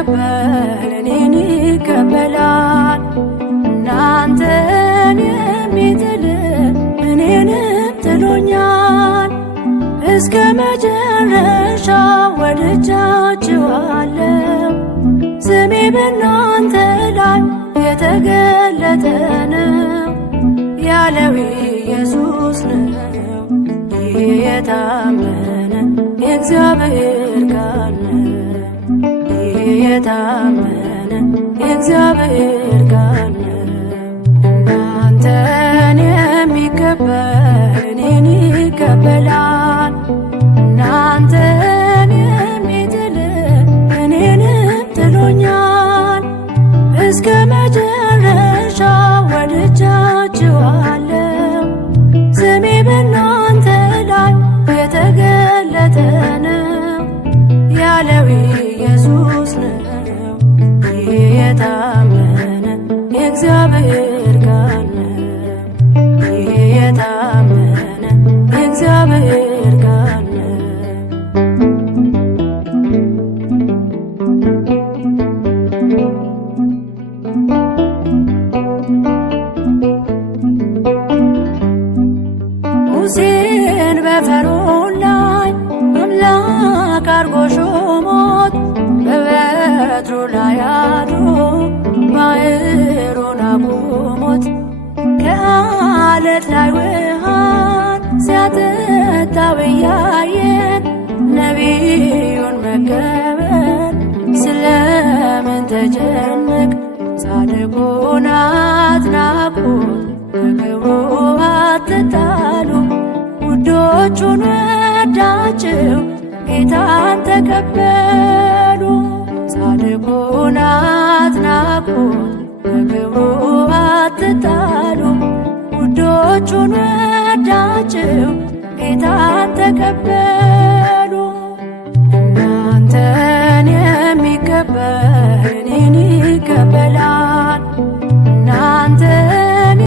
የሚቀበል እኔን ይቀበላል። እናንተን የሚጥል እኔንም ጥሎኛል። እስከ መጨረሻ ወድጃችኋለሁ። ስሜ በእናንተ ላይ የተገለጠ ነው ያለው ኢየሱስ ነው። ይህ የታመነ የእግዚአብሔር ቃል ነው። ይህ የታመነ የእግዚአብሔር ቃል ነው። እናንተን የሚቀበል እኔን ይቀበላል። እናንተን የሚጥል እኔንም ጥሎኛል። እስከ መጨረሻ ወድጃችኋለሁ። ስሜ በእናንተ ላይ የተገለጠ ነው ያለው ኢየሱስ ነው። ይህ የታመነ የእግዚአብሔር ቃል ነው። ይህ የታመነ የእግዚአብሔር ቃል ነው። ሙሴን በፈርዖን ላይ አምላክ አርጎ ሾሞት በበትሩ ላይ አድሮ ባሕሩን አቁሞት ከዓለት ላይ ውሃን ሲያጠጣው እያየን ነቢዩን መቀበል ስለምን ተጨነቅ? ጻድቁን አትናቁት፣ በክብሩ አትጣሉ። ውዶቹን ወዳችሁ ጌታን ተቀበሉ። ጻድቁን አትናቁት፣ በክብሩ አትጣሉ። ውዶቹን ወዳችሁ ጌታን ተቀበሉ።